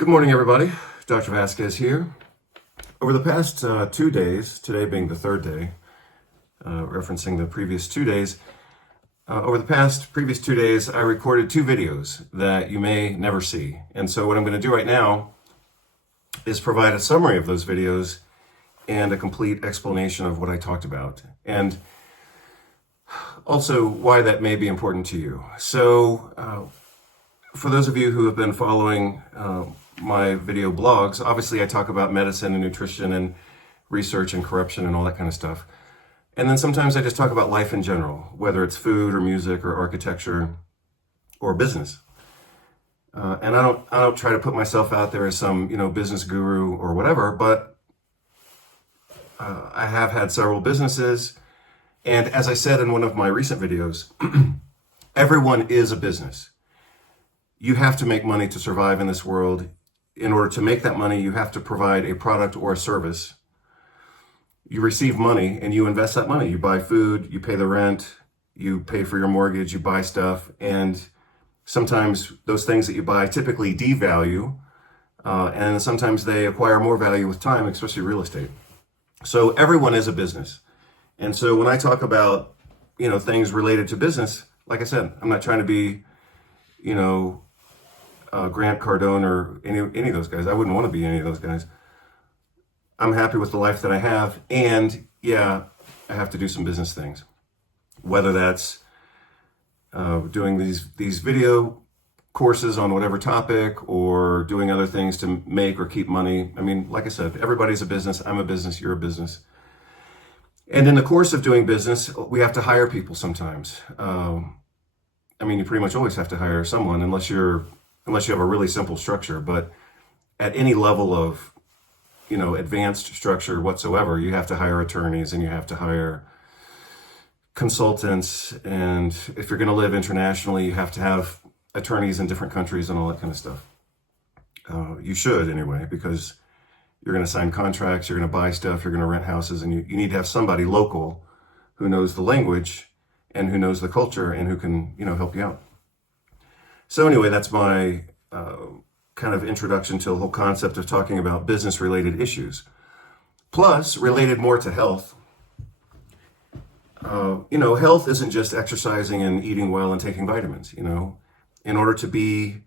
Good morning, everybody. Dr. Vasquez here. Over the past 2 days, today being the third day, referencing the previous 2 days, over the previous 2 days, I recorded 2 videos that you may never see. And so what I'm going to do right now is provide a summary of those videos and a complete explanation of what I talked about, and also why that may be important to you. So for those of you who have been following my video blogs, obviously I talk about medicine and nutrition and research and corruption and all that kind of stuff. And then sometimes I just talk about life in general, whether it's food or music or architecture or business. And I don't try to put myself out there as some, business guru or whatever, but I have had several businesses. And as I said in one of my recent videos, everyone is a business. You have to make money to survive in this world. In order to make that money, you have to provide a product or a service. You receive money and you invest that money. You buy food, you pay the rent, you pay for your mortgage, you buy stuff. And sometimes those things that you buy typically devalue. And sometimes they acquire more value with time, especially real estate. So everyone is a business. And so when I talk about, things related to business, like I said, I'm not trying to be, Grant Cardone or any of those guys. I wouldn't want to be any of those guys. I'm happy with the life that I have, and yeah, I have to do some business things. Whether that's doing these video courses on whatever topic, or doing other things to make or keep money. I mean, like I said, everybody's a business. I'm a business. You're a business. And in the course of doing business, we have to hire people sometimes. You pretty much always have to hire someone unless you have a really simple structure. But at any level of, advanced structure whatsoever, you have to hire attorneys and you have to hire consultants. And if you're going to live internationally, you have to have attorneys in different countries and all that kind of stuff. You should anyway, because you're going to sign contracts, you're going to buy stuff, you're going to rent houses, and you need to have somebody local who knows the language and who knows the culture and who can, help you out. So anyway, that's my kind of introduction to the whole concept of talking about business-related issues. Plus, related more to health. Health isn't just exercising and eating well and taking vitamins, In order to be,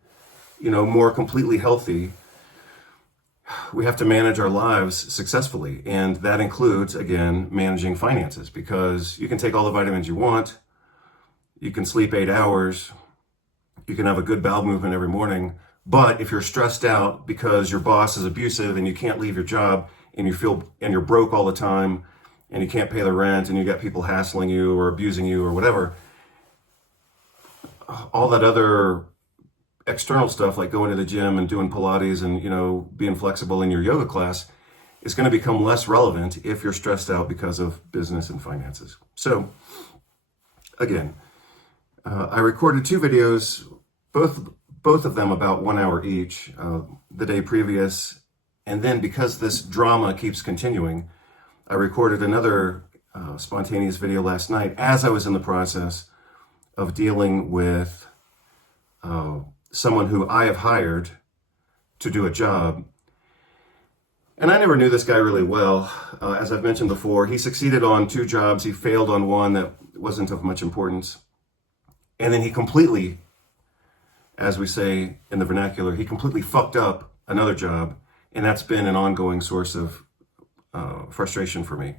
more completely healthy, we have to manage our lives successfully. And that includes, again, managing finances, because you can take all the vitamins you want, you can sleep 8 hours, you can have a good bowel movement every morning, but if you're stressed out because your boss is abusive and you can't leave your job and you're broke all the time and you can't pay the rent and you got people hassling you or abusing you or whatever, all that other external stuff like going to the gym and doing Pilates and, being flexible in your yoga class is going to become less relevant if you're stressed out because of business and finances. So again, I recorded 2 videos, both of them about 1 hour each, the day previous. And then because this drama keeps continuing, I recorded another spontaneous video last night as I was in the process of dealing with someone who I have hired to do a job. And I never knew this guy really well. As I've mentioned before, he succeeded on 2 jobs. He failed on one that wasn't of much importance. And then he completely, as we say in the vernacular, he completely fucked up another job. And that's been an ongoing source of frustration for me.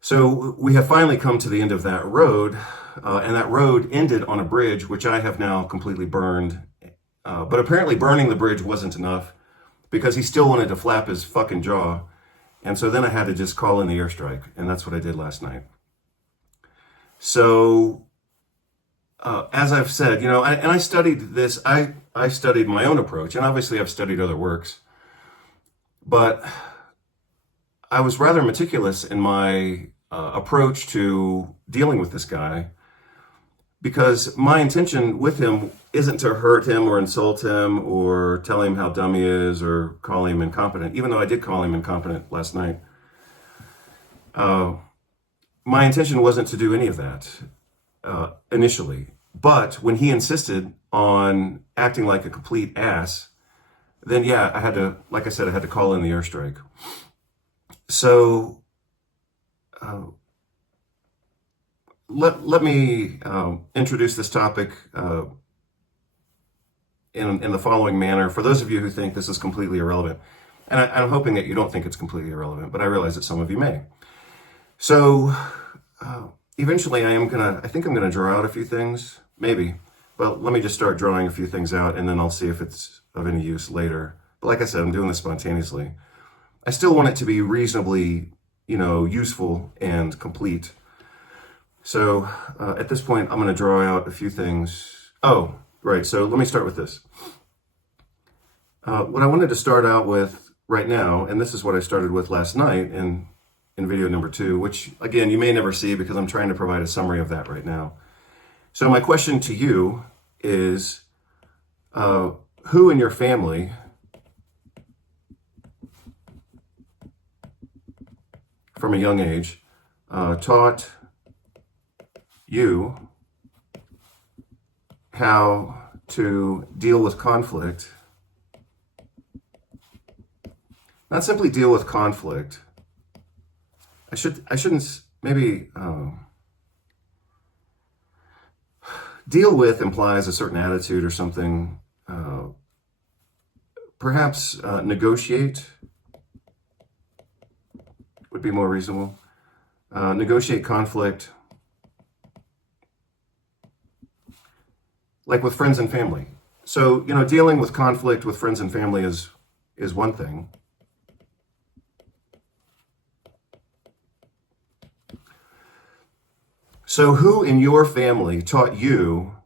So we have finally come to the end of that road. And that road ended on a bridge, which I have now completely burned. But apparently burning the bridge wasn't enough, because he still wanted to flap his fucking jaw. And so then I had to just call in the airstrike. And that's what I did last night. So as I've said, and I studied this, I studied my own approach, and obviously I've studied other works, but I was rather meticulous in my approach to dealing with this guy, because my intention with him isn't to hurt him or insult him or tell him how dumb he is or call him incompetent, even though I did call him incompetent last night. My intention wasn't to do any of that initially. But when he insisted on acting like a complete ass then yeah, I had to, like I said, I had to call in the airstrike. So let me introduce this topic in the following manner. For those of you who think this is completely irrelevant, and I'm hoping that you don't think it's completely irrelevant, but I realize that some of you may. So eventually I think I'm gonna draw out a few things, maybe. Well, let me just start drawing a few things out, and then I'll see if it's of any use later. But like I said, I'm doing this spontaneously. I still want it to be reasonably, useful and complete. So at this point, I'm going to draw out a few things. Oh, right. So let me start with this. What I wanted to start out with right now, and this is what I started with last night in video number 2, which again, you may never see because I'm trying to provide a summary of that right now. So my question to you is, who in your family from a young age taught you how to deal with conflict? Not simply deal with conflict. I shouldn't maybe deal with implies a certain attitude or something. Perhaps negotiate would be more reasonable. Negotiate conflict, like with friends and family. So, dealing with conflict with friends and family is one thing. So who in your family taught you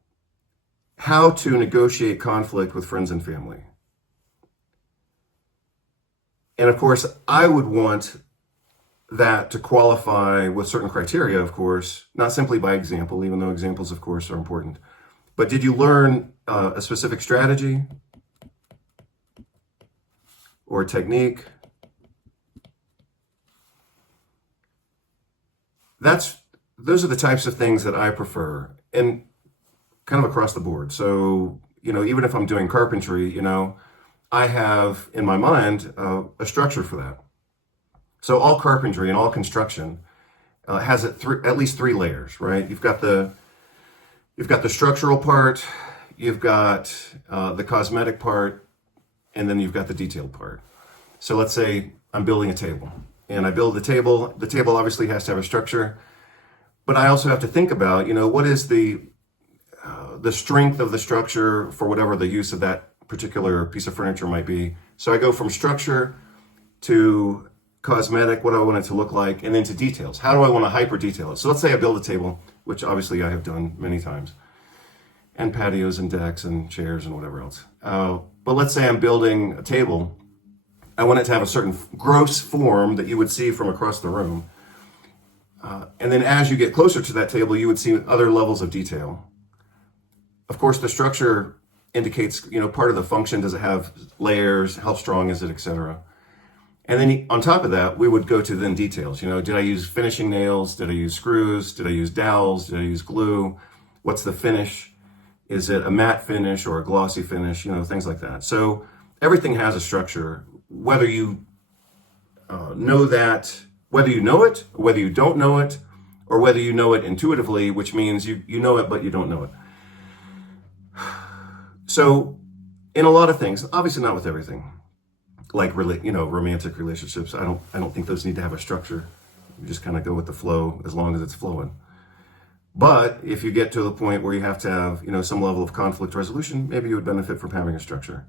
how to negotiate conflict with friends and family? And of course, I would want that to qualify with certain criteria, of course, not simply by example, even though examples, of course, are important. But did you learn a specific strategy or technique? Those are the types of things that I prefer, and kind of across the board. So, even if I'm doing carpentry, I have in my mind a structure for that. So all carpentry and all construction has at least 3 layers, right? You've got the structural part, you've got the cosmetic part, and then you've got the detailed part. So let's say I'm building a table, and I build the table. The table obviously has to have a structure, but I also have to think about, what is the strength of the structure for whatever the use of that particular piece of furniture might be. So I go from structure to cosmetic, what do I want it to look like, and then to details. How do I want to hyper detail it? So let's say I build a table, which obviously I have done many times, and patios and decks and chairs and whatever else. But let's say I'm building a table. I want it to have a certain gross form that you would see from across the room. And then as you get closer to that table, you would see other levels of detail. Of course, the structure indicates, part of the function. Does it have layers? How strong is it, etc. And then on top of that, we would go to then details. Did I use finishing nails? Did I use screws? Did I use dowels? Did I use glue? What's the finish? Is it a matte finish or a glossy finish? Things like that. So everything has a structure, whether you know that, whether you know it, or whether you don't know it, or whether you know it intuitively, which means you know it, but you don't know it. So in a lot of things, obviously not with everything, like romantic relationships, I don't think those need to have a structure. You just kind of go with the flow as long as it's flowing. But if you get to the point where you have to have, some level of conflict resolution, maybe you would benefit from having a structure.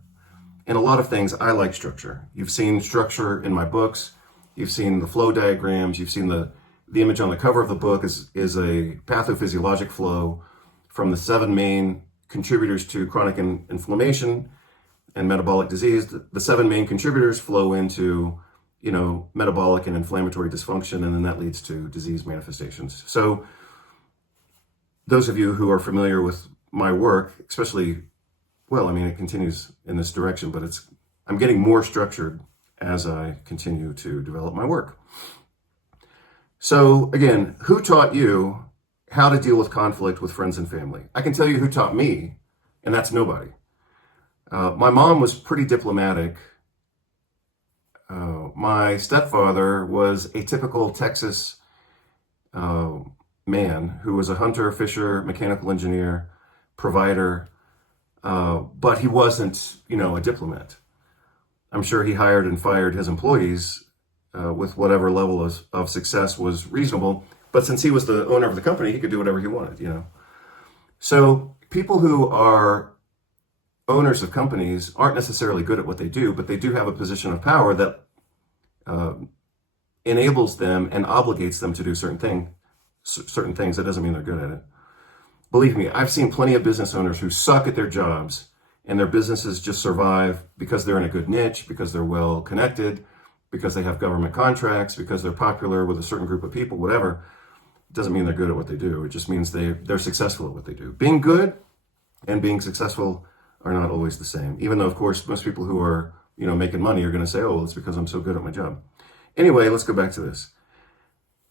In a lot of things, I like structure. You've seen structure in my books. You've seen the flow diagrams. You've seen the image on the cover of the book is a pathophysiologic flow from the 7 main contributors to chronic inflammation and metabolic disease. The 7 main contributors flow into, metabolic and inflammatory dysfunction, and then that leads to disease manifestations. So those of you who are familiar with my work, especially, it continues in this direction, but I'm getting more structured as I continue to develop my work. So again, who taught you how to deal with conflict with friends and family? I can tell you who taught me, and that's nobody. My mom was pretty diplomatic. My stepfather was a typical Texas uh, man who was a hunter, fisher, mechanical engineer, provider, but he wasn't, a diplomat. I'm sure he hired and fired his employees with whatever level of success was reasonable. But since he was the owner of the company, he could do whatever he wanted. So people who are owners of companies aren't necessarily good at what they do, but they do have a position of power that uh, enables them and obligates them to do certain things. That doesn't mean they're good at it. Believe me, I've seen plenty of business owners who suck at their jobs and their businesses just survive because they're in a good niche, because they're well connected, because they have government contracts, because they're popular with a certain group of people, whatever. It doesn't mean they're good at what they do. It just means they're successful at what they do. Being good and being successful are not always the same. Even though, of course, most people who are, making money are going to say, oh, well, it's because I'm so good at my job. Anyway, let's go back to this.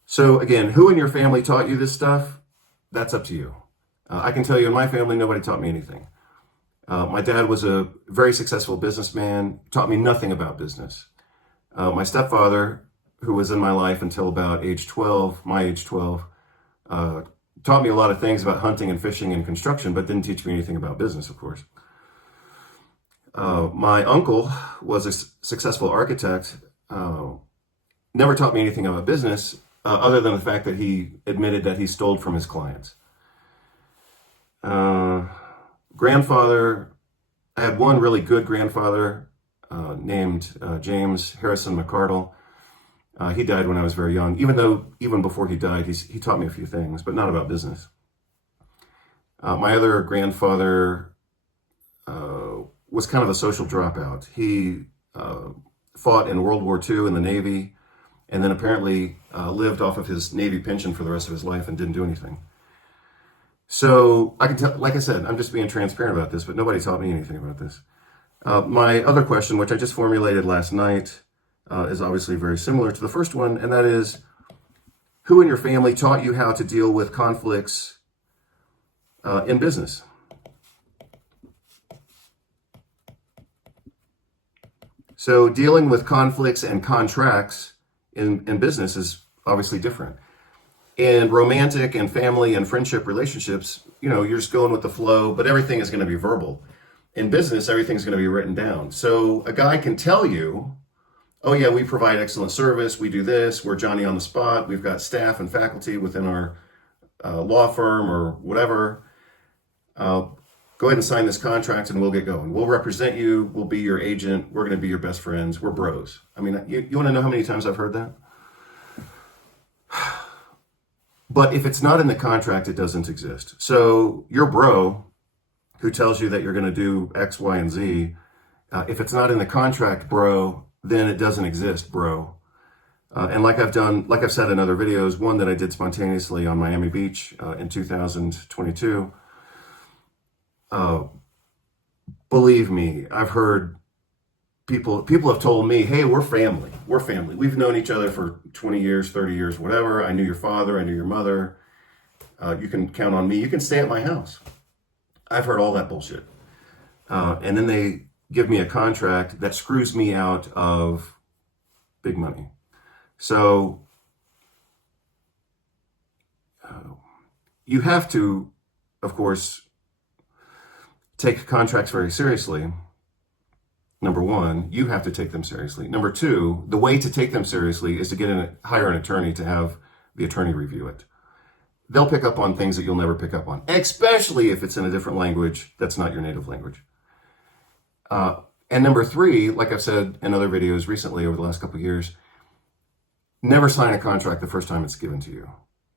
So again, who in your family taught you this stuff? That's up to you. I can tell you in my family, nobody taught me anything. My dad was a very successful businessman, taught me nothing about business. My stepfather, who was in my life until about age 12, my age 12, taught me a lot of things about hunting and fishing and construction, but didn't teach me anything about business, of course. My uncle was a successful architect, never taught me anything about business, other than the fact that he admitted that he stole from his clients. Grandfather, I had one really good grandfather named James Harrison McCardle. He died when I was very young, even before he died, he taught me a few things, but not about business. My other grandfather was kind of a social dropout. He fought in World War II in the Navy, and then apparently lived off of his Navy pension for the rest of his life and didn't do anything. So I can tell, like I said, I'm just being transparent about this, but nobody taught me anything about this. My other question, which I just formulated last night, is obviously very similar to the first one, and that is, who in your family taught you how to deal with conflicts in business? So dealing with conflicts and contracts in business is obviously different. In romantic and family and friendship relationships, you're just going with the flow, but everything is going to be verbal. In business, everything's going to be written down. So a guy can tell you, oh yeah, we provide excellent service, we do this, we're Johnny on the spot, we've got staff and faculty within our law firm or whatever. Go ahead and sign this contract and we'll get going. We'll represent you, we'll be your agent, we're going to be your best friends, we're bros. I mean, you want to know how many times I've heard that? But if it's not in the contract, it doesn't exist. So your bro who tells you that you're going to do X, Y, and Z, if it's not in the contract, bro, then it doesn't exist, bro. And like I've said in other videos, one that I did spontaneously on Miami Beach in 2022, believe me, I've heard people have told me, hey, we're family. We've known each other for 20 years, 30 years, whatever. I knew your father, I knew your mother. You can count on me. You can stay at my house. I've heard all that bullshit. And then they give me a contract that screws me out of big money. So you have to, of course, take contracts very seriously. Number one, you have to take them seriously. Number two, the way to take them seriously is to hire an attorney to have the attorney review it. They'll pick up on things that you'll never pick up on, especially if it's in a different language that's not your native language. And number three, like I've said in other videos recently over the last couple of years, never sign a contract the first time it's given to you.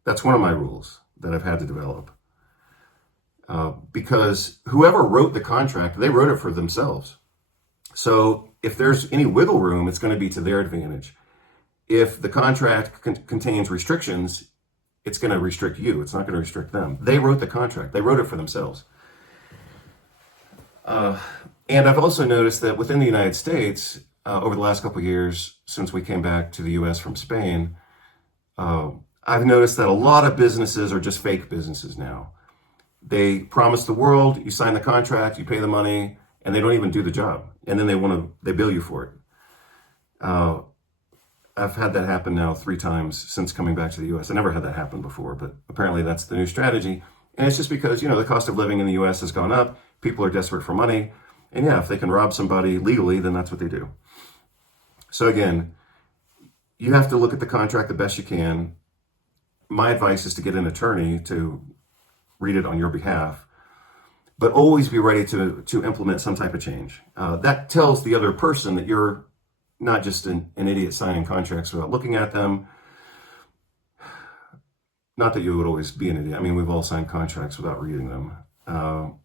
That's one of my rules that I've had to develop. Because whoever wrote the contract, they wrote it for themselves. So if there's any wiggle room, it's going to be to their advantage. If the contract contains restrictions, it's going to restrict you. It's not going to restrict them. They wrote the contract. They wrote it for themselves. And I've also noticed that within the United States, over the last couple of years, since we came back to the US from Spain, I've noticed that a lot of businesses are just fake businesses now. They promise the world, you sign the contract, you pay the money, and they don't even do the job. And then they bill you for it. I've had that happen now 3 times since coming back to the US. I never had that happen before, but apparently that's the new strategy. And it's just because, the cost of living in the US has gone up. People are desperate for money. And yeah, if they can rob somebody legally, then that's what they do. So again, you have to look at the contract the best you can. My advice is to get an attorney to read it on your behalf, but always be ready to implement some type of change. That tells the other person that you're not just an idiot signing contracts without looking at them. Not that you would always be an idiot. I mean, we've all signed contracts without reading them.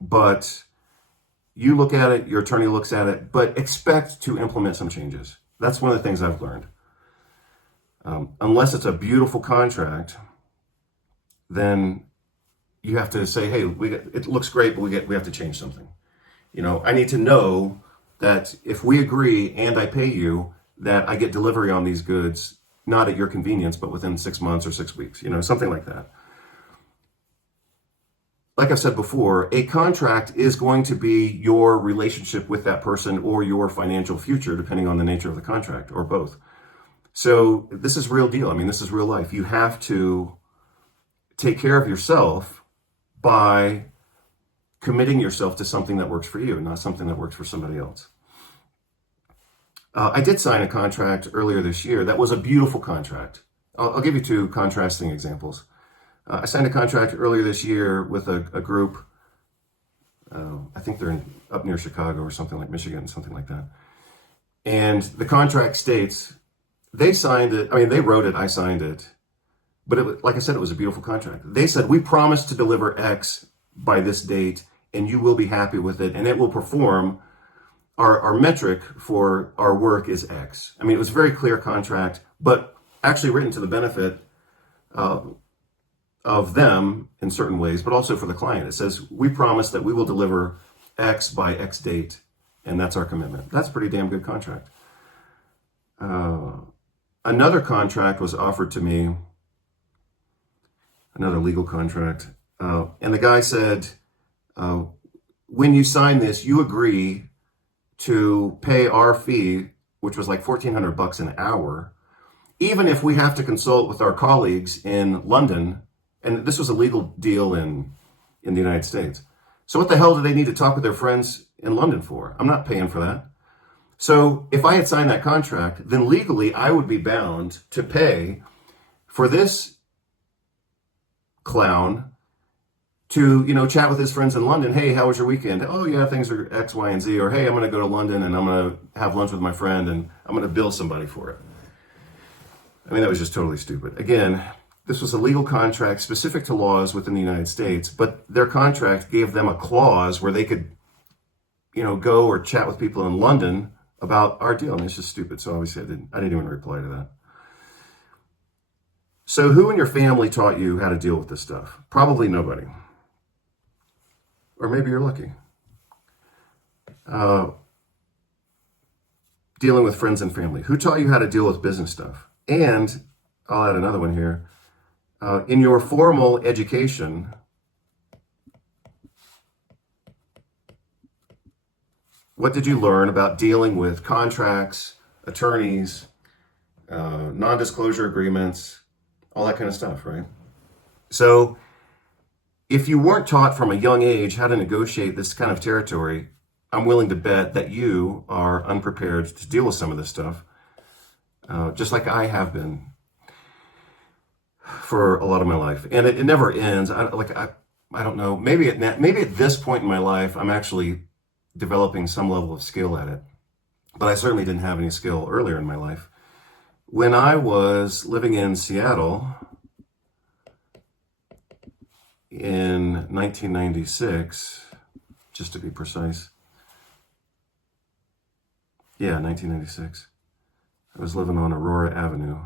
But you look at it, your attorney looks at it, but expect to implement some changes. That's one of the things I've learned. Unless it's a beautiful contract, then you have to say, hey, it looks great, but we have to change something. I need to know that if we agree and I pay you, that I get delivery on these goods, not at your convenience, but within 6 months or 6 weeks, something like that. Like I've said before, a contract is going to be your relationship with that person or your financial future, depending on the nature of the contract, or both. So this is real deal. I mean, this is real life. You have to take care of yourself by committing yourself to something that works for you, not something that works for somebody else. I did sign a contract earlier this year that was a beautiful contract. I'll give you 2 contrasting examples. I signed a contract earlier this year with a group. I think they're up near Chicago or something, like Michigan, something like that. And the contract states, they signed it. I mean, they wrote it, I signed it. But like I said, it was a beautiful contract. They said, we promise to deliver X by this date, and you will be happy with it, and it will perform. Our metric for our work is X. I mean, it was a very clear contract, but actually written to the benefit of them in certain ways, but also for the client. It says, we promise that we will deliver X by X date, and that's our commitment. That's a pretty damn good contract. Another contract was offered to me, another legal contract, and the guy said, when you sign this, you agree to pay our fee, which was like $1,400 an hour, even if we have to consult with our colleagues in London. And this was a legal deal in the United States. So what the hell do they need to talk with their friends in London for? I'm not paying for that. So if I had signed that contract, then legally I would be bound to pay for this clown to, chat with his friends in London. Hey, how was your weekend? Oh yeah, things are X, Y, and Z. Or hey, I'm going to go to London and I'm going to have lunch with my friend and I'm going to bill somebody for it. I mean, that was just totally stupid. Again, this was a legal contract specific to laws within the United States, but their contract gave them a clause where they could, go or chat with people in London about our deal. And it's just stupid. So obviously I didn't even reply to that. So who in your family taught you how to deal with this stuff? Probably nobody. Or maybe you're lucky. Dealing with friends and family. Who taught you how to deal with business stuff? And I'll add another one here. In your formal education, what did you learn about dealing with contracts, attorneys, non-disclosure agreements, all that kind of stuff, right? So if you weren't taught from a young age how to negotiate this kind of territory, I'm willing to bet that you are unprepared to deal with some of this stuff, just like I have been for a lot of my life. And it never ends. I don't know. Maybe at this point in my life, I'm actually developing some level of skill at it. But I certainly didn't have any skill earlier in my life. When I was living in Seattle in 1996, just to be precise. Yeah, 1996. I was living on Aurora Avenue.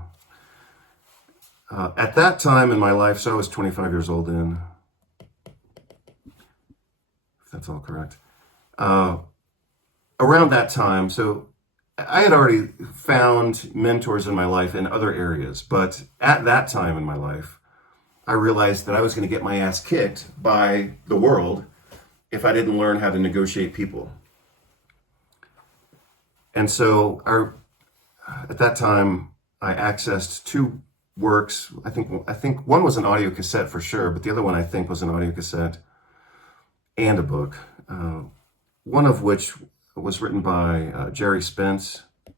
At that time in my life, so I was 25 years old then, if that's all correct. Around that time, so I had already found mentors in my life in other areas, but at that time in my life, I realized that I was going to get my ass kicked by the world if I didn't learn how to negotiate people. And so at that time, I accessed two works. I think one was an audio cassette for sure, but the other one I think was an audio cassette and a book. One of which was written by Jerry Spence. I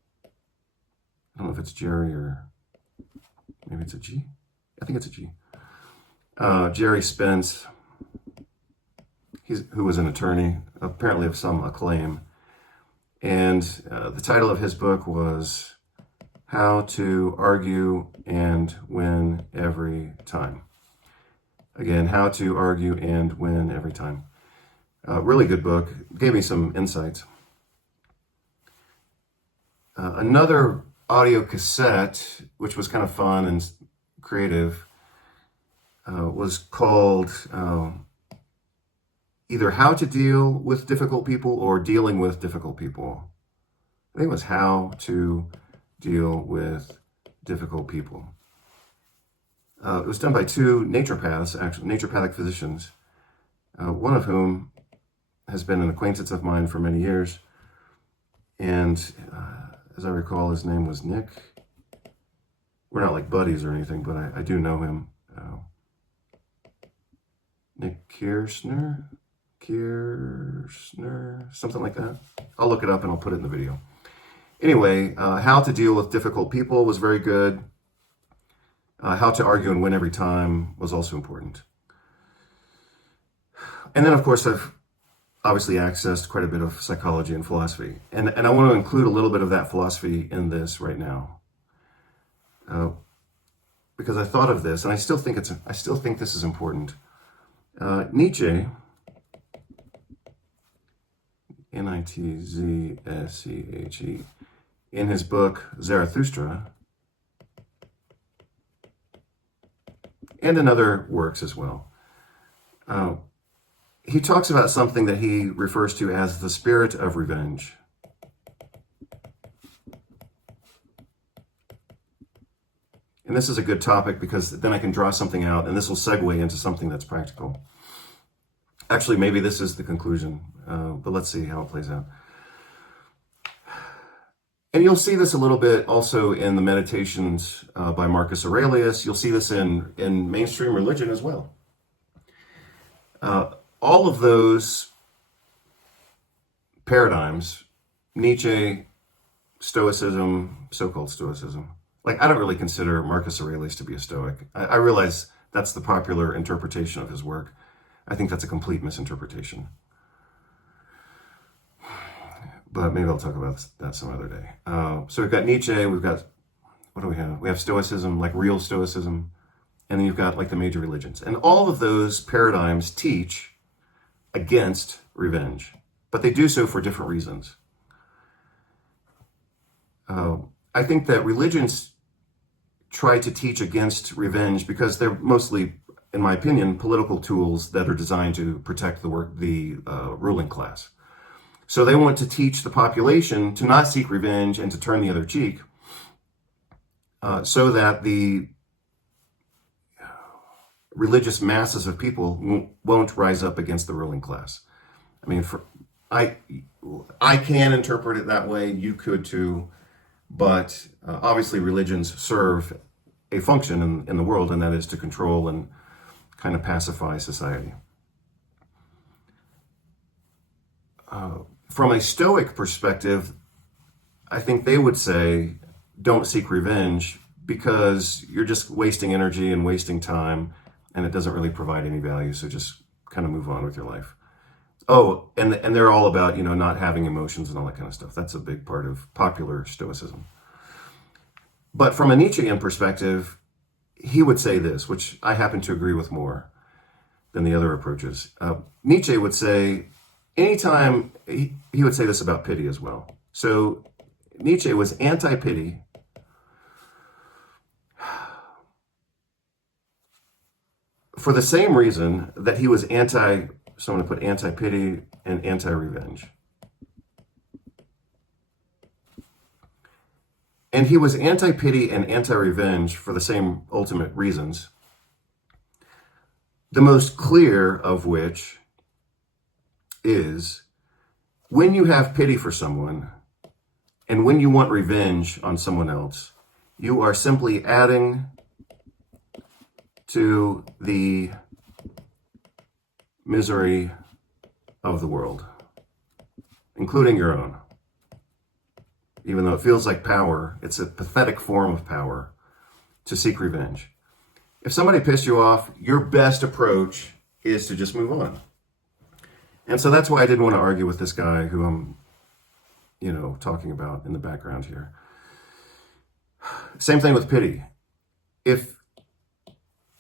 don't know if it's Jerry or maybe it's a G. I think it's a G. Jerry Spence, who was an attorney, apparently of some acclaim. And the title of his book was How to Argue and Win Every Time. Again, How to Argue and Win Every Time. Really good book. Gave me some insights. Another audio cassette, which was kind of fun and creative, was called either How to Deal with Difficult People or Dealing with Difficult People. I think it was How to Deal with Difficult People. It was done by two naturopaths, actually, naturopathic physicians, one of whom has been an acquaintance of mine for many years. And as I recall, his name was Nick. We're not like buddies or anything, but I do know him. Nick Kirschner, something like that. I'll look it up and I'll put it in the video. Anyway, How to Deal with Difficult People was very good. How to Argue and Win Every Time was also important. And then, of course, I've obviously accessed quite a bit of psychology and philosophy. And I want to include a little bit of that philosophy in this right now. Because I thought of this, and I still think this is important. Nietzsche, Nitzsche, in his book Zarathustra, and in other works as well, he talks about something that he refers to as the spirit of revenge. And this is a good topic because then I can draw something out, and this will segue into something that's practical. Actually, maybe this is the conclusion, but let's see how it plays out. And you'll see this a little bit also in the Meditations by Marcus Aurelius. You'll see this in mainstream religion as well. All of those paradigms, Nietzsche, Stoicism, so-called Stoicism, like I don't really consider Marcus Aurelius to be a Stoic. I realize that's the popular interpretation of his work. I think that's a complete misinterpretation. But maybe I'll talk about that some other day. So we've got Nietzsche, we've got, what do we have? We have Stoicism, like real Stoicism, and then you've got like the major religions. And all of those paradigms teach against revenge, but they do so for different reasons. I think that religions try to teach against revenge because they're mostly, in my opinion, political tools that are designed to protect the ruling class. So they want to teach the population to not seek revenge and to turn the other cheek, so that the religious masses of people won't rise up against the ruling class. I mean, I can interpret it that way. You could too. But obviously religions serve a function in the world, and that is to control and kind of pacify society. From a Stoic perspective, I think they would say, don't seek revenge because you're just wasting energy and wasting time, and it doesn't really provide any value, so just kind of move on with your life. Oh, and they're all about, not having emotions and all that kind of stuff. That's a big part of popular Stoicism. But from a Nietzschean perspective, he would say this, which I happen to agree with more than the other approaches. Nietzsche would say, anytime, he would say this about pity as well. So Nietzsche was anti-pity for the same reason that he was so I'm going to put anti-pity and anti-revenge. And he was anti-pity and anti-revenge for the same ultimate reasons, the most clear of which is when you have pity for someone and when you want revenge on someone else, you are simply adding to the misery of the world, including your own. Even though it feels like power, it's a pathetic form of power to seek revenge. If somebody pissed you off, your best approach is to just move on. And so that's why I didn't want to argue with this guy who I'm, talking about in the background here. Same thing with pity.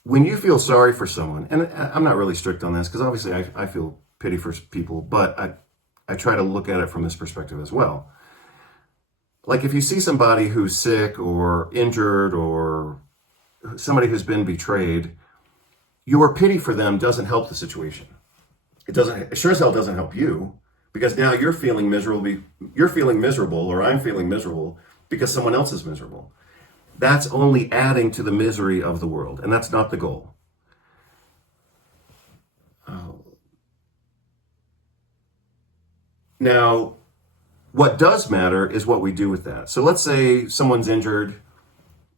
When you feel sorry for someone, and I'm not really strict on this because obviously I feel pity for people, but I try to look at it from this perspective as well. Like if you see somebody who's sick or injured or somebody who's been betrayed, your pity for them doesn't help the situation. It sure as hell doesn't help you, because now you're feeling miserable, or I'm feeling miserable because someone else is miserable. That's only adding to the misery of the world, and that's not the goal. Now, what does matter is what we do with that. So let's say someone's injured,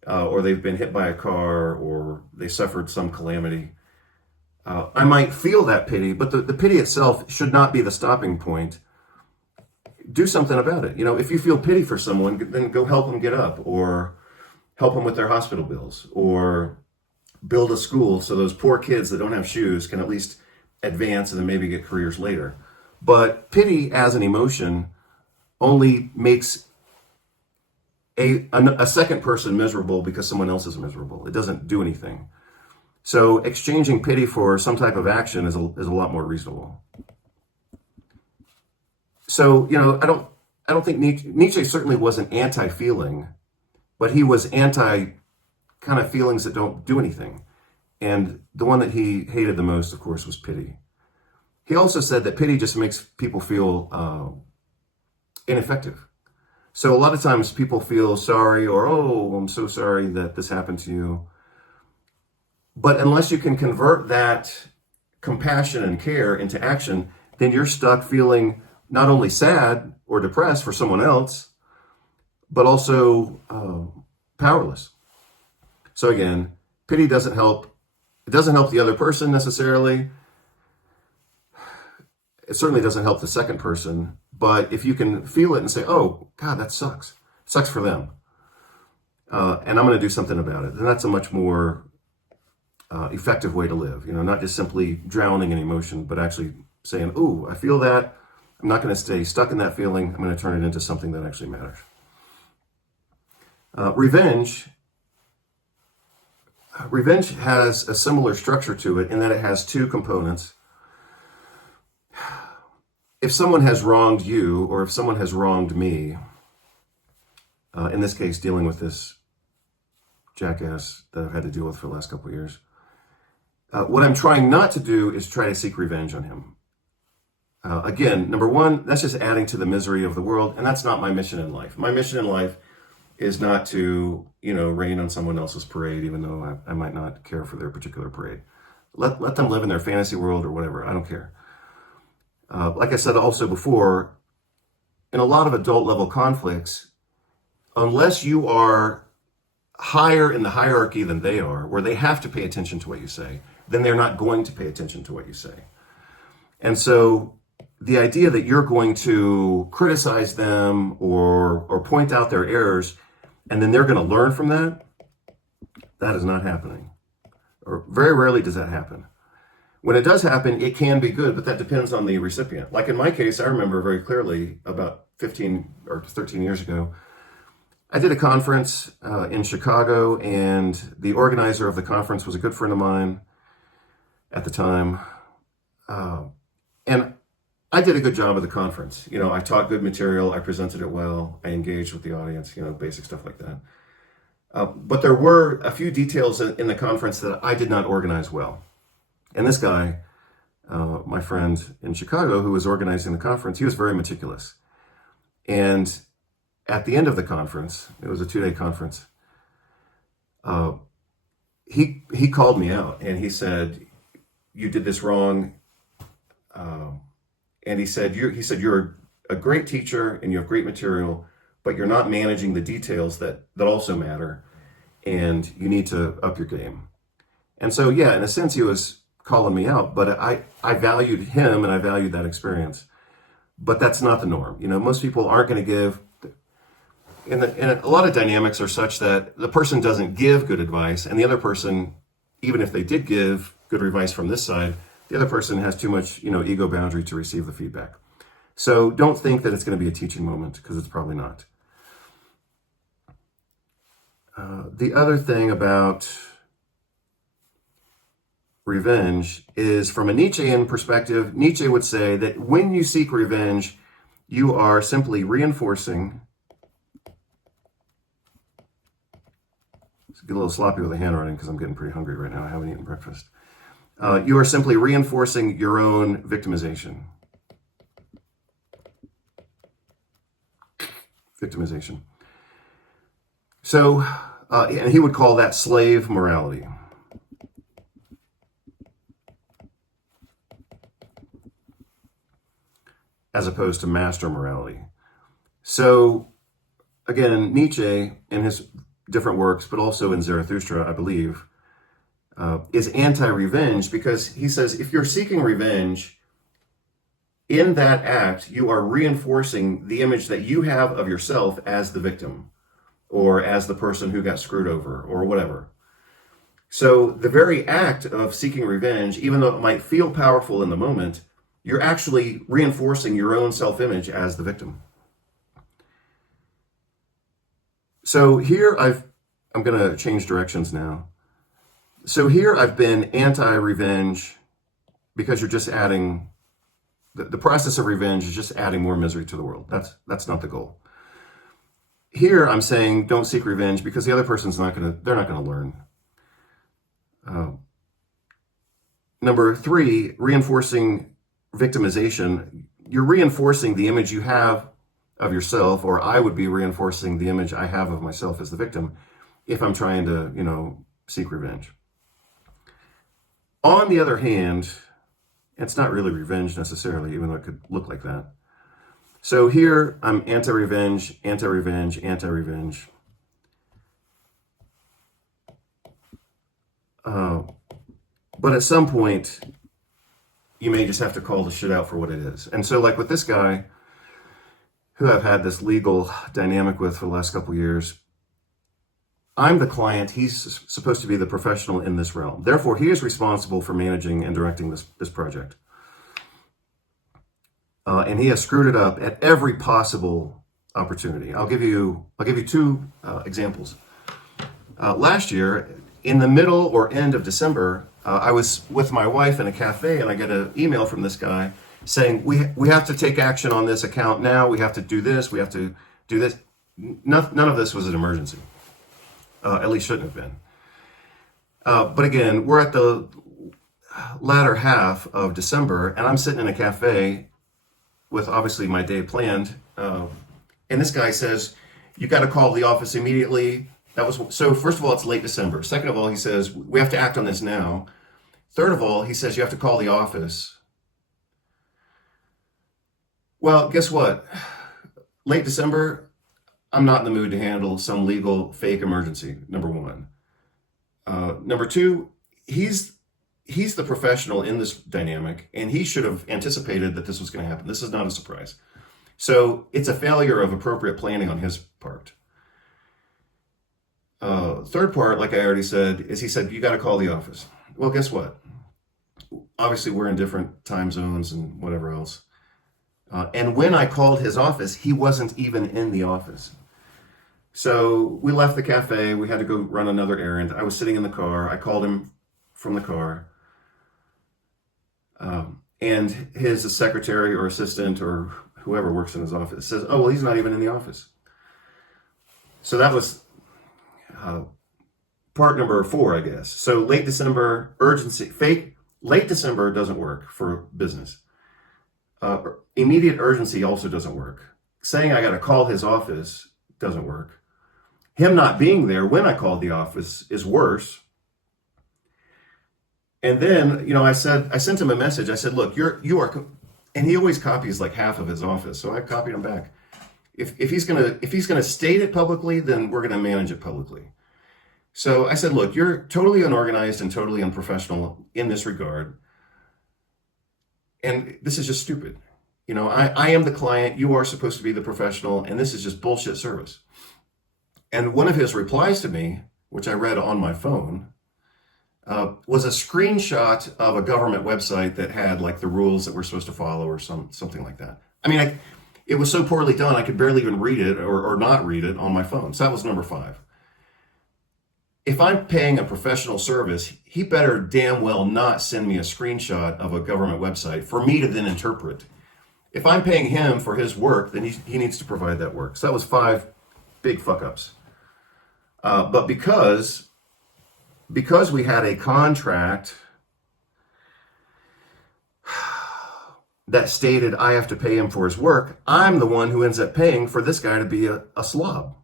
or they've been hit by a car, or they suffered some calamity. I might feel that pity, but the pity itself should not be the stopping point. Do something about it. If you feel pity for someone, then go help them get up, or help them with their hospital bills, or build a school so those poor kids that don't have shoes can at least advance and then maybe get careers later. But pity as an emotion only makes a second person miserable because someone else is miserable. It doesn't do anything. So exchanging pity for some type of action is a lot more reasonable. So, I don't think Nietzsche certainly wasn't anti-feeling, but he was anti kind of feelings that don't do anything. And the one that he hated the most, of course, was pity. He also said that pity just makes people feel ineffective. So a lot of times people feel sorry, or, oh, I'm so sorry that this happened to you. But unless you can convert that compassion and care into action, then you're stuck feeling not only sad or depressed for someone else, but also powerless. So again, pity doesn't help. It doesn't help the other person necessarily. It certainly doesn't help the second person. But if you can feel it and say, oh, God, that sucks. It sucks for them. And I'm going to do something about it. And that's a much more effective way to live. Not just simply drowning in emotion, but actually saying, ooh, I feel that. I'm not going to stay stuck in that feeling. I'm going to turn it into something that actually matters. Revenge has a similar structure to it in that it has two components. If someone has wronged you, or if someone has wronged me, in this case, dealing with this jackass that I've had to deal with for the last couple of years, what I'm trying not to do is try to seek revenge on him. Again, number one, that's just adding to the misery of the world, and that's not my mission in life. My mission in life is not to, rain on someone else's parade, even though I might not care for their particular parade. Let them live in their fantasy world or whatever. I don't care. Like I said also before, in a lot of adult level conflicts, unless you are higher in the hierarchy than they are, where they have to pay attention to what you say, then they're not going to pay attention to what you say. And so the idea that you're going to criticize them or point out their errors, and then they're going to learn from that, that is not happening. Or very rarely does that happen. When it does happen, it can be good, but that depends on the recipient. Like in my case, I remember very clearly about 15 or 13 years ago, I did a conference in Chicago, and the organizer of the conference was a good friend of mine at the time. And I did a good job of the conference. I taught good material, I presented it well, I engaged with the audience, basic stuff like that. But there were a few details in the conference that I did not organize well. And this guy, my friend in Chicago who was organizing the conference, he was very meticulous. And at the end of the conference, it was a 2-day conference, he called me out and he said, you did this wrong. And he said, you're a great teacher and you have great material, but you're not managing the details that also matter, and you need to up your game. And so, yeah, in a sense, he was calling me out, but I valued him and I valued that experience. But that's not the norm. Most people aren't going to give, and a lot of dynamics are such that the person doesn't give good advice, and the other person, even if they did give good advice from this side, the other person has too much, ego boundary to receive the feedback. So don't think that it's going to be a teaching moment, because it's probably not. The other thing about revenge is, from a Nietzschean perspective, Nietzsche would say that when you seek revenge, you are simply reinforcing. It's get a little sloppy with the handwriting because I'm getting pretty hungry right now. I haven't eaten breakfast. You are simply reinforcing your own victimization. Victimization. So, and he would call that slave morality. As opposed to master morality. So, again, Nietzsche, in his different works, but also in Zarathustra, I believe, is anti-revenge, because he says if you're seeking revenge, in that act, you are reinforcing the image that you have of yourself as the victim, or as the person who got screwed over, or whatever. So the very act of seeking revenge, even though it might feel powerful in the moment, you're actually reinforcing your own self-image as the victim. So here I'm going to change directions now. So here I've been anti-revenge because you're just adding, the process of revenge is just adding more misery to the world. That's not the goal. Here I'm saying don't seek revenge because the other person's they're not going to learn. Number 3, reinforcing victimization. You're reinforcing the image you have of yourself, or I would be reinforcing the image I have of myself as the victim if I'm trying to, seek revenge. On the other hand, it's not really revenge necessarily, even though it could look like that. So here I'm anti-revenge, anti-revenge, anti-revenge. But at some point, you may just have to call the shit out for what it is. And so like with this guy, who I've had this legal dynamic with for the last couple of years, I'm the client. He's supposed to be the professional in this realm. Therefore, he is responsible for managing and directing this project. And he has screwed it up at every possible opportunity. I'll give you 2 examples. Last year, in the middle or end of December, I was with my wife in a cafe, and I get an email from this guy saying, we have to take action on this account now. We have to do this. We have to do this. None of this was an emergency. At least shouldn't have been. But again, we're at the latter half of December, and I'm sitting in a cafe with obviously my day planned. And this guy says, you got to call the office immediately. So first of all, it's late December. Second of all, he says, we have to act on this now. Third of all, he says, you have to call the office. Well, guess what? Late December, I'm not in the mood to handle some legal fake emergency, number 1. Number 2, he's the professional in this dynamic, and he should have anticipated that this was going to happen. This is not a surprise. So it's a failure of appropriate planning on his part. Third part, like I already said, is he said, you got to call the office. Well, guess what? Obviously, we're in different time zones and whatever else. And when I called his office, he wasn't even in the office. So we left the cafe. We had to go run another errand. I was sitting in the car. I called him from the car. And his secretary or assistant or whoever works in his office says, oh, well, he's not even in the office. So that was part number 4, I guess. So late December, urgency, late December doesn't work for business. Immediate urgency also doesn't work. Saying I got to call his office doesn't work. Him not being there when I called the office is worse. And then, I sent him a message. I said, look, And he always copies like half of his office, so I copied him back. If he's gonna state it publicly, then we're gonna manage it publicly. So I said, look, you're totally unorganized and totally unprofessional in this regard, and this is just stupid. You know, I am the client, you are supposed to be the professional, and this is just bullshit service. And one of his replies to me, which I read on my phone, was a screenshot of a government website that had like the rules that we're supposed to follow or something like that. I mean, it was so poorly done, I could barely even read it or not read it on my phone. So that was number 5. If I'm paying a professional service, he better damn well not send me a screenshot of a government website for me to then interpret. If I'm paying him for his work, then he needs to provide that work. So that was 5 big fuck ups. But because we had a contract that stated I have to pay him for his work, I'm the one who ends up paying for this guy to be a slob.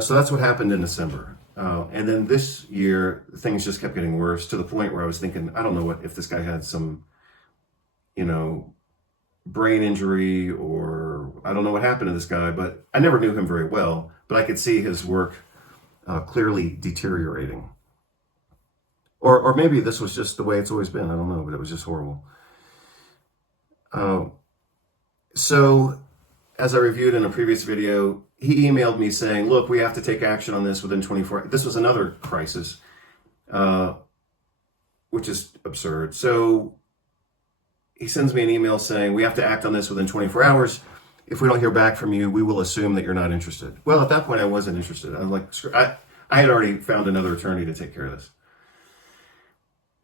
So that's what happened in December. And then this year, things just kept getting worse to the point where I was thinking, I don't know if this guy had some, brain injury, or I don't know what happened to this guy, but I never knew him very well, but I could see his work clearly deteriorating. Or maybe this was just the way it's always been. I don't know, but it was just horrible. So as I reviewed in a previous video, he emailed me saying, look, we have to take action on this within 24 hours. This was another crisis, which is absurd. So he sends me an email saying, we have to act on this within 24 hours. If we don't hear back from you, we will assume that you're not interested. Well, at that point, I wasn't interested. I was like, I had already found another attorney to take care of this.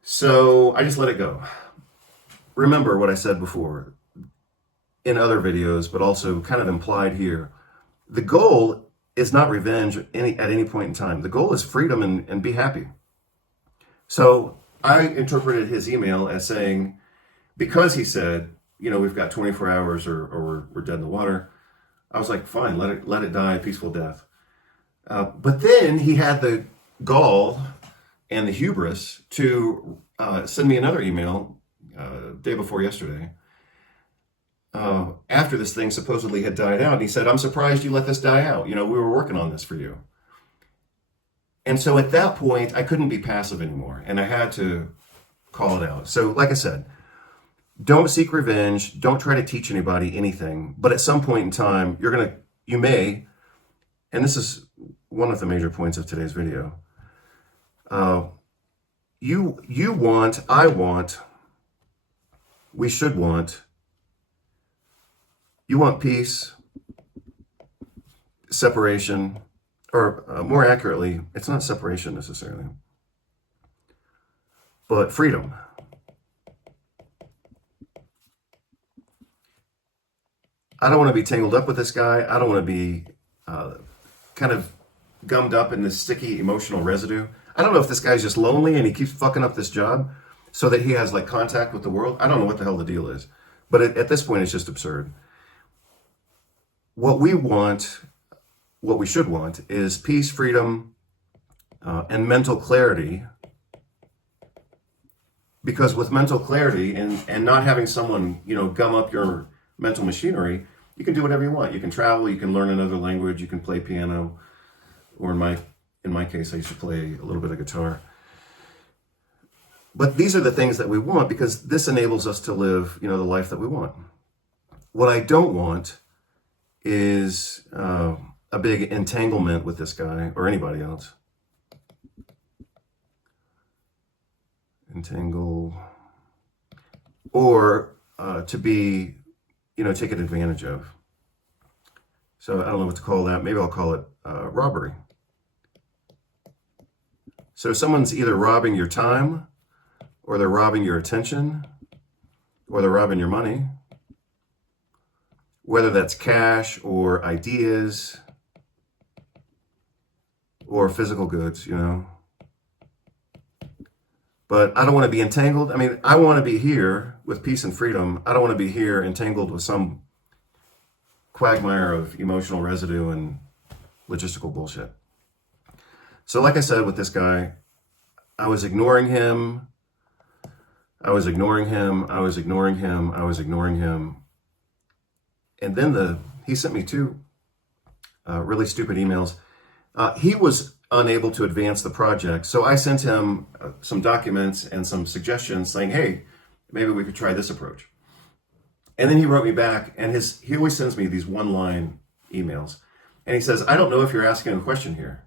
So I just let it go. Remember what I said before in other videos, but also kind of implied here. The goal is not revenge at any point in time. The goal is freedom and be happy. So I interpreted his email as saying, because he said, we've got 24 hours or we're dead in the water, I was like, fine, let it die a peaceful death. But then he had the gall and the hubris to send me another email day before yesterday, after this thing supposedly had died out. And he said, I'm surprised you let this die out. We were working on this for you. And so at that point, I couldn't be passive anymore, and I had to call it out. So like I said, don't seek revenge. Don't try to teach anybody anything. But at some point in time, you may, and this is one of the major points of today's video. You want, I want, we should want, you want peace, separation, or more accurately, it's not separation necessarily, but freedom. I don't want to be tangled up with this guy. I don't want to be kind of gummed up in this sticky emotional residue. I don't know if this guy's just lonely and he keeps fucking up this job so that he has like contact with the world. I don't know what the hell the deal is. But at this point, it's just absurd. What we want, what we should want, is peace, freedom, and mental clarity. Because with mental clarity and not having someone, gum up your mental machinery, you can do whatever you want. You can travel, you can learn another language, you can play piano, or in my case, I used to play a little bit of guitar. But these are the things that we want because this enables us to live, the life that we want. What I don't want is a big entanglement with this guy or anybody else. Entangle. Or to be, taken advantage of. So I don't know what to call that. Maybe I'll call it robbery. So someone's either robbing your time, or they're robbing your attention, or they're robbing your money, whether that's cash or ideas or physical goods, But I don't want to be entangled. I mean, I want to be here with peace and freedom. I don't want to be here entangled with some quagmire of emotional residue and logistical bullshit. So like I said with this guy, I was ignoring him. I was ignoring him. I was ignoring him. I was ignoring him. And then he sent me two really stupid emails. He was unable to advance the project. So I sent him some documents and some suggestions saying, hey, maybe we could try this approach. And then he wrote me back, and he always sends me these one-line emails. And he says, I don't know if you're asking a question here.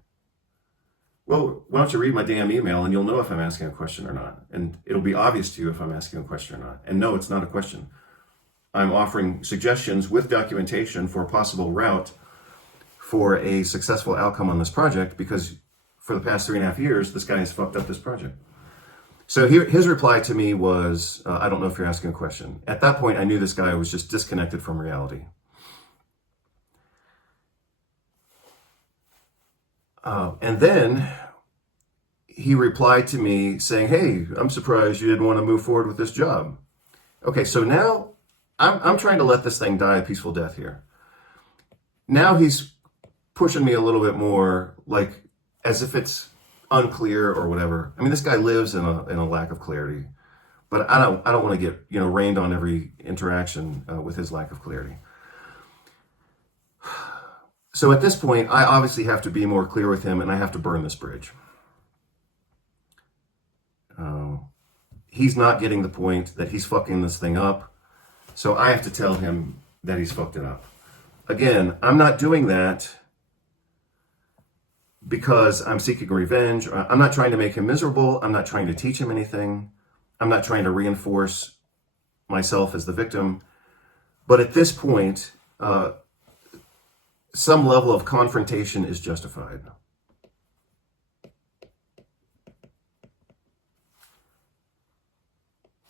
Well, why don't you read my damn email and you'll know if I'm asking a question or not. And it'll be obvious to you if I'm asking a question or not. And no, it's not a question. I'm offering suggestions with documentation for a possible route for a successful outcome on this project, because for the past 3.5 years, this guy has fucked up this project. So his reply to me was, I don't know if you're asking a question. At that point, I knew this guy was just disconnected from reality. And then he replied to me saying, hey, I'm surprised you didn't want to move forward with this job. Okay, so now I'm trying to let this thing die a peaceful death here. Now he's pushing me a little bit more, like as if it's unclear or whatever. I mean, this guy lives in a lack of clarity, but I don't want to get rained on every interaction with his lack of clarity. So at this point, I obviously have to be more clear with him, and I have to burn this bridge. He's not getting the point that he's fucking this thing up, so I have to tell him that he's fucked it up. Again, I'm not doing that because I'm seeking revenge. I'm not trying to make him miserable. I'm not trying to teach him anything. I'm not trying to reinforce myself as the victim. But at this point, some level of confrontation is justified.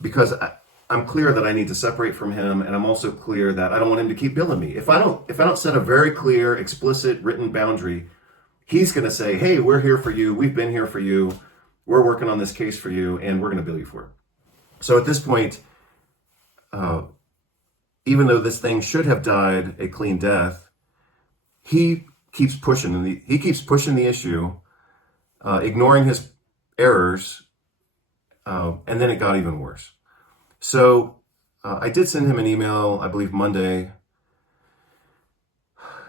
Because I'm clear that I need to separate from him, and I'm also clear that I don't want him to keep billing me. If I don't set a very clear, explicit, written boundary, he's going to say, hey, we're here for you. We've been here for you. We're working on this case for you, and we're going to bill you for it. So at this point, even though this thing should have died a clean death, he keeps pushing the issue, ignoring his errors, and then it got even worse. So I did send him an email, I believe Monday,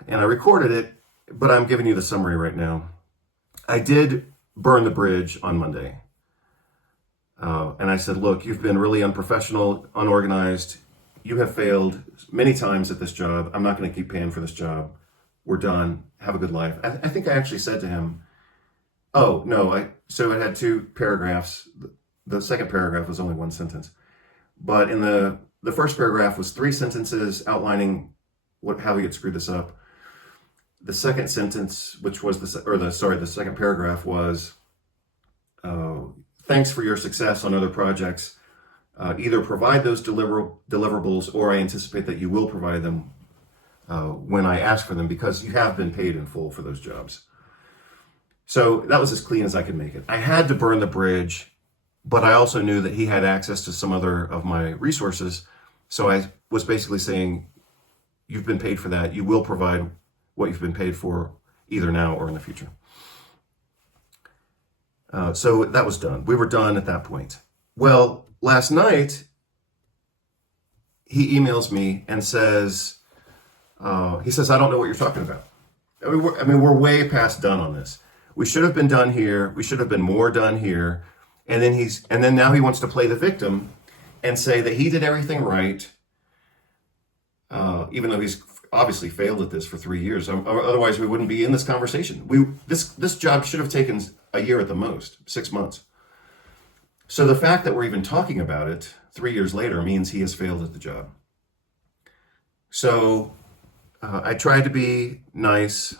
and I recorded it, but I'm giving you the summary right now. I did burn the bridge on Monday. And I said, look, you've been really unprofessional, unorganized. You have failed many times at this job. I'm not going to keep paying for this job. We're done. Have a good life. I think I actually said to him, oh, no. So it had 2 paragraphs. The second paragraph was only 1 sentence. But in the first paragraph was 3 sentences outlining how he had screwed this up. The second sentence, which was the second paragraph was, thanks for your success on other projects. Either provide those deliverables, or I anticipate that you will provide them when I ask for them, because you have been paid in full for those jobs. So that was as clean as I could make it. I had to burn the bridge, but I also knew that he had access to some other of my resources. So I was basically saying, you've been paid for that. You will provide what you've been paid for, either now or in the future. So that was done. We were done at that point. Well, last night, he emails me and says, I don't know what you're talking about. We're way past done on this. We should have been done here. We should have been more done here. And then now he wants to play the victim and say that he did everything right, even though he's obviously failed at this for 3 years. Otherwise, we wouldn't be in this conversation. This job should have taken a year at the most, 6 months. So the fact that we're even talking about it 3 years later means he has failed at the job. So I tried to be nice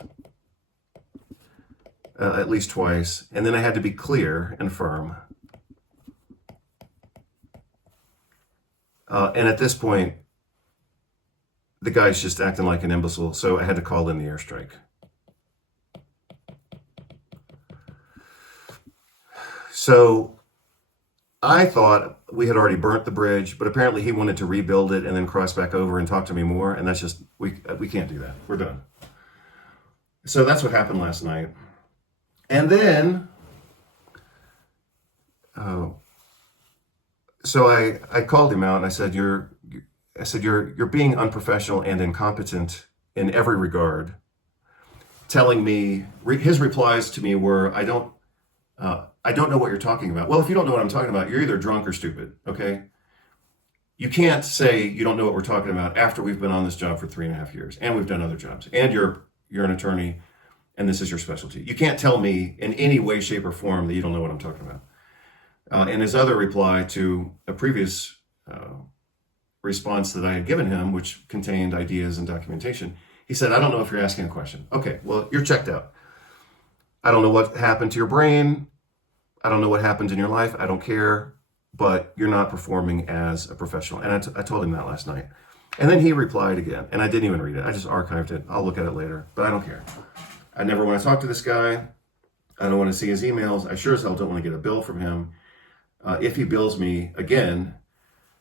at least twice, and then I had to be clear and firm. And at this point, the guy's just acting like an imbecile, so I had to call in the airstrike. So I thought we had already burnt the bridge, but apparently he wanted to rebuild it and then cross back over and talk to me more, and that's just, we can't do that. We're done. So that's what happened last night. And then, So I called him out and I said, you're being unprofessional and incompetent in every regard, telling me, his replies to me were, I don't know what you're talking about. Well, if you don't know what I'm talking about, you're either drunk or stupid, okay? You can't say you don't know what we're talking about after we've been on this job for 3.5 years and we've done other jobs and you're an attorney and this is your specialty. You can't tell me in any way, shape, or form that you don't know what I'm talking about. And his other reply to a previous response that I had given him, which contained ideas and documentation, he said, I don't know if you're asking a question. Okay, well, you're checked out. I don't know what happened to your brain. I don't know what happened in your life. I don't care, but you're not performing as a professional. And I told him that last night. And then he replied again, and I didn't even read it. I just archived it. I'll look at it later, but I don't care. I never want to talk to this guy. I don't want to see his emails. I sure as hell don't want to get a bill from him. If he bills me again,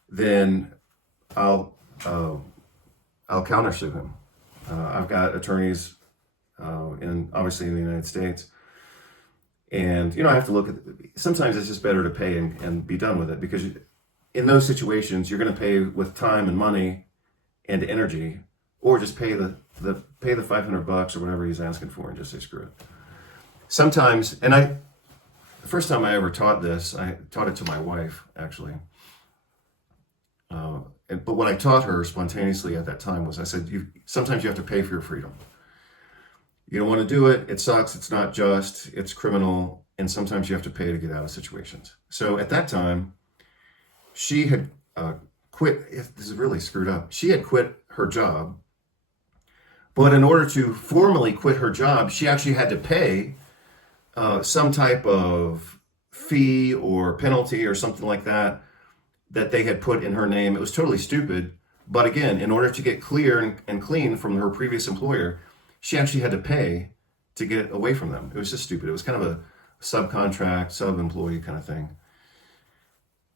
then I'll countersue him. I've got attorneys obviously in the United States. And, I have to look at, sometimes it's just better to pay and be done with it, because in those situations, you're going to pay with time and money and energy, or just pay the $500 or whatever he's asking for and just say, screw it. Sometimes, the first time I ever taught this, I taught it to my wife, actually. But what I taught her spontaneously at that time was, I said, sometimes you have to pay for your freedom. You don't want to do it. It sucks. It's not just. It's criminal. And sometimes you have to pay to get out of situations. So at that time, she had quit. This is really screwed up. She had quit her job. But in order to formally quit her job, she actually had to pay some type of fee or penalty or something like that they had put in her name. It was totally stupid. But again, in order to get clear and clean from her previous employer, she actually had to pay to get away from them. It was just stupid. It was kind of a subcontract, sub-employee kind of thing.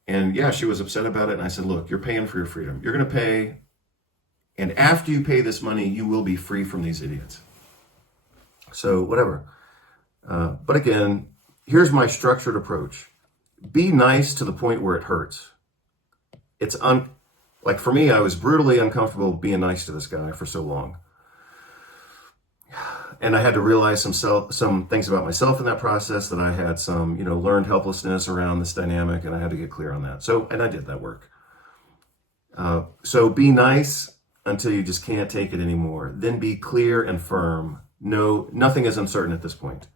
And yeah, she was upset about it. And I said, look, you're paying for your freedom. You're going to pay. And after you pay this money, you will be free from these idiots. So whatever. But again, here's my structured approach. Be nice to the point where it hurts. Like for me, I was brutally uncomfortable being nice to this guy for so long. And I had to realize some things about myself in that process, that I had some, learned helplessness around this dynamic, and I had to get clear on that. So, and I did that work. So be nice until you just can't take it anymore. Then be clear and firm. No, nothing is uncertain at this point.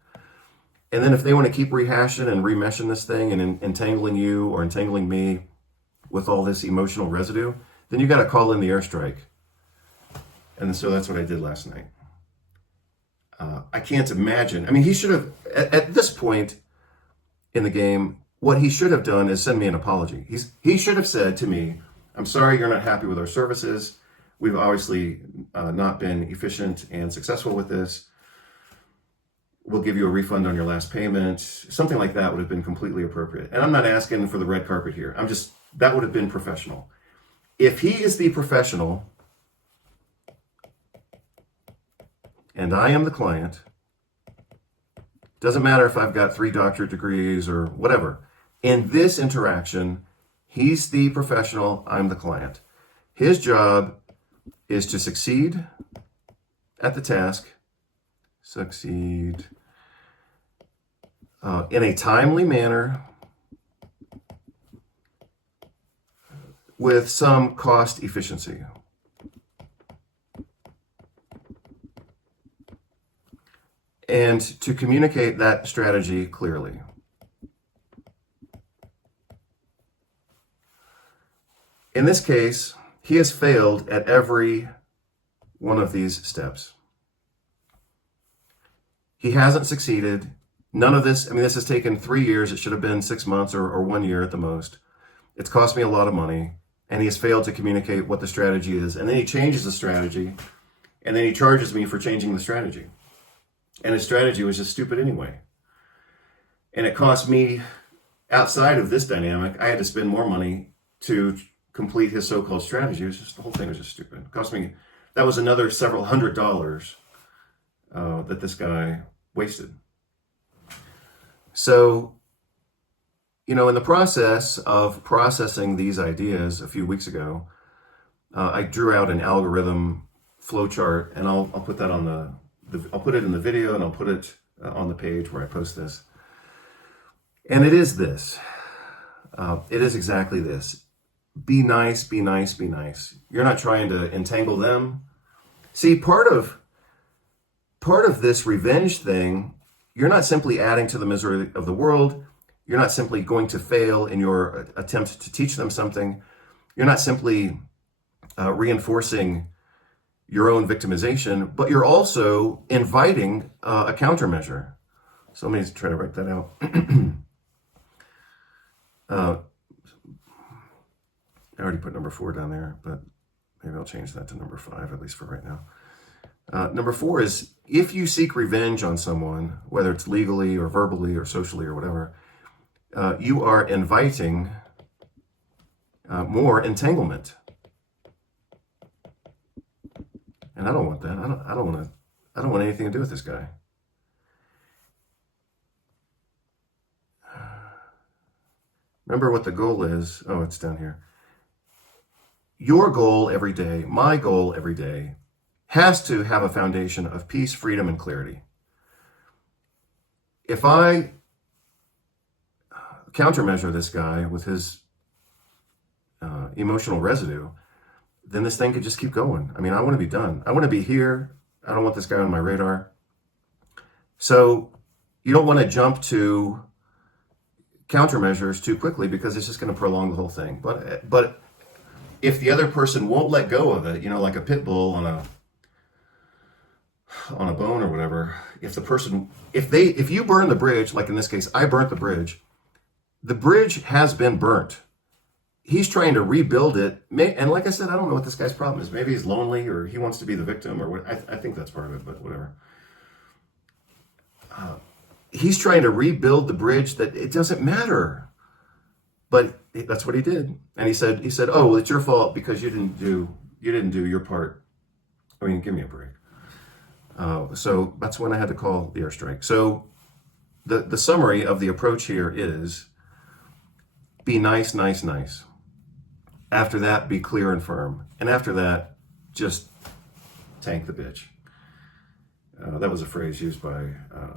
And then if they want to keep rehashing and remeshing this thing and entangling you or entangling me with all this emotional residue, then you got to call in the airstrike. And so that's what I did last night. I can't imagine. I mean, he should have, at this point in the game, what he should have done is send me an apology. He should have said to me, I'm sorry you're not happy with our services. We've obviously not been efficient and successful with this. We'll give you a refund on your last payment. Something like that would have been completely appropriate. And I'm not asking for the red carpet here. That would have been professional. If he is the professional, and I am the client, doesn't matter if I've got 3 doctorate degrees or whatever. In this interaction, he's the professional, I'm the client. His job is to succeed at the task, in a timely manner with some cost efficiency. And to communicate that strategy clearly. In this case, he has failed at every one of these steps. He hasn't succeeded. None of this, this has taken 3 years. It should have been 6 months or 1 year at the most. It's cost me a lot of money, and he has failed to communicate what the strategy is. And then he changes the strategy, and then he charges me for changing the strategy. And his strategy was just stupid anyway. And it cost me, outside of this dynamic, I had to spend more money to complete his so-called strategy. The whole thing was just stupid. It cost me, that was another several $100s that this guy wasted. So, in the process of processing these ideas a few weeks ago, I drew out an algorithm flowchart, and I'll put that on I'll put it in the video, and I'll put it on the page where I post this. And it is this. It is exactly this. Be nice, be nice, be nice. You're not trying to entangle them. See, part of this revenge thing, you're not simply adding to the misery of the world. You're not simply going to fail in your attempt to teach them something. You're not simply reinforcing your own victimization, but you're also inviting a countermeasure. So let me try to write that out. I already put number 4 down there, but maybe I'll change that to number 5, at least for right now. Number 4 is, if you seek revenge on someone, whether it's legally or verbally or socially or whatever, you are inviting more entanglement. And I don't want that. I don't want anything to do with this guy. Remember what the goal is. Oh, it's down here. Your goal every day, my goal every day, has to have a foundation of peace, freedom, and clarity. If I countermeasure this guy with his emotional residue, then this thing could just keep going. I mean, I want to be done. I want to be here. I don't want this guy on my radar. So you don't want to jump to countermeasures too quickly, because it's just going to prolong the whole thing. But if the other person won't let go of it, like a pit bull on a bone or whatever, if you burn the bridge, like in this case, I burnt the bridge has been burnt. He's trying to rebuild it. And like I said, I don't know what this guy's problem is. Maybe he's lonely, or he wants to be the victim, or what. I think that's part of it, but whatever. He's trying to rebuild the bridge that it doesn't matter. But that's what he did. And he said, oh, well, it's your fault because you didn't do your part. I mean, give me a break. So that's when I had to call the airstrike. So the summary of the approach here is, be nice, nice, nice. After that, be clear and firm. And after that, just tank the bitch. That was a phrase used by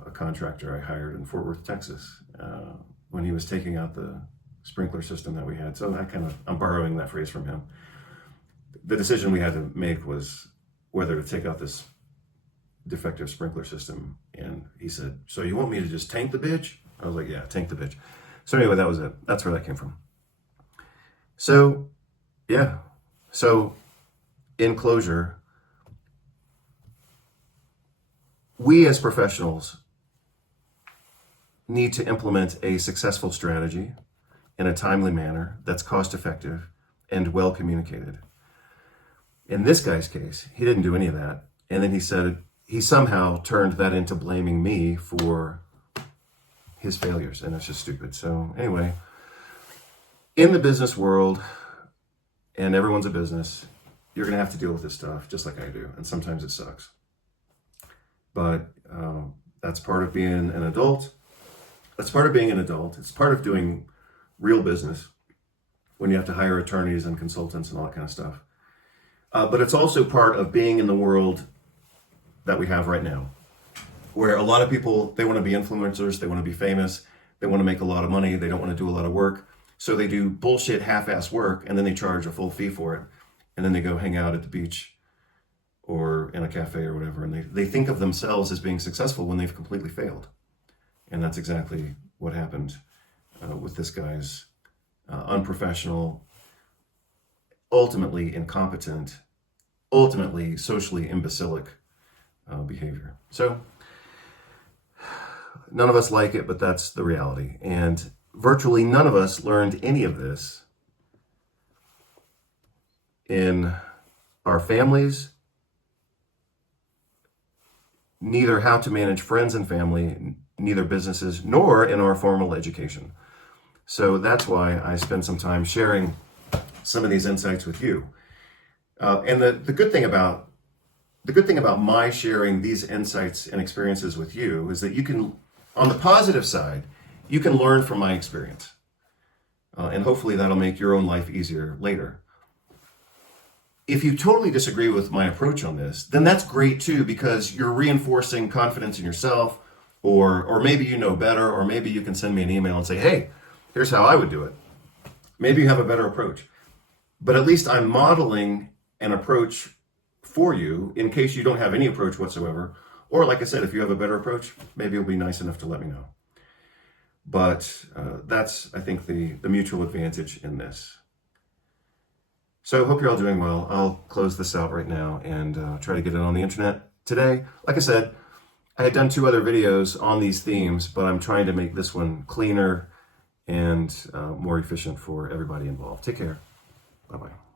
a contractor I hired in Fort Worth, Texas, when he was taking out the sprinkler system that we had. So I'm borrowing that phrase from him. The decision we had to make was whether to take out this defective sprinkler system. And he said, so you want me to just tank the bitch? I was like, yeah, tank the bitch. So anyway, that was it. That's where that came from. So, yeah. So, in closure, we as professionals need to implement a successful strategy in a timely manner that's cost effective and well communicated. In this guy's case, he didn't do any of that. And then he said he somehow turned that into blaming me for his failures. And that's just stupid. So anyway, in the business world, and everyone's a business, you're going to have to deal with this stuff just like I do. And sometimes it sucks. But that's part of being an adult. That's part of being an adult. It's part of doing real business when you have to hire attorneys and consultants and all that kind of stuff. But it's also part of being in the world that we have right now, where a lot of people, they want to be influencers, they want to be famous, they want to make a lot of money, they don't want to do a lot of work. So they do bullshit half-ass work, and then they charge a full fee for it. And then they go hang out at the beach or in a cafe or whatever, and they think of themselves as being successful when they've completely failed. And that's exactly what happened with this guy's unprofessional, ultimately incompetent, ultimately socially imbecilic behavior. So none of us like it, but that's the reality. And virtually none of us learned any of this in our families, neither how to manage friends and family, neither businesses, nor in our formal education. So that's why I spend some time sharing some of these insights with you. And the good thing about my sharing these insights and experiences with you is that you can, on the positive side, you can learn from my experience. And hopefully that'll make your own life easier later. If you totally disagree with my approach on this, then that's great too, because you're reinforcing confidence in yourself, or maybe you know better, or maybe you can send me an email and say, hey, here's how I would do it. Maybe you have a better approach. But at least I'm modeling an approach for you in case you don't have any approach whatsoever. Or like I said, if you have a better approach, maybe you'll be nice enough to let me know. But that's, I think, the mutual advantage in this. So I hope you're all doing well. I'll close this out right now and try to get it on the internet today. Like I said, I had done 2 other videos on these themes, but I'm trying to make this one cleaner and more efficient for everybody involved. Take care. Bye-bye.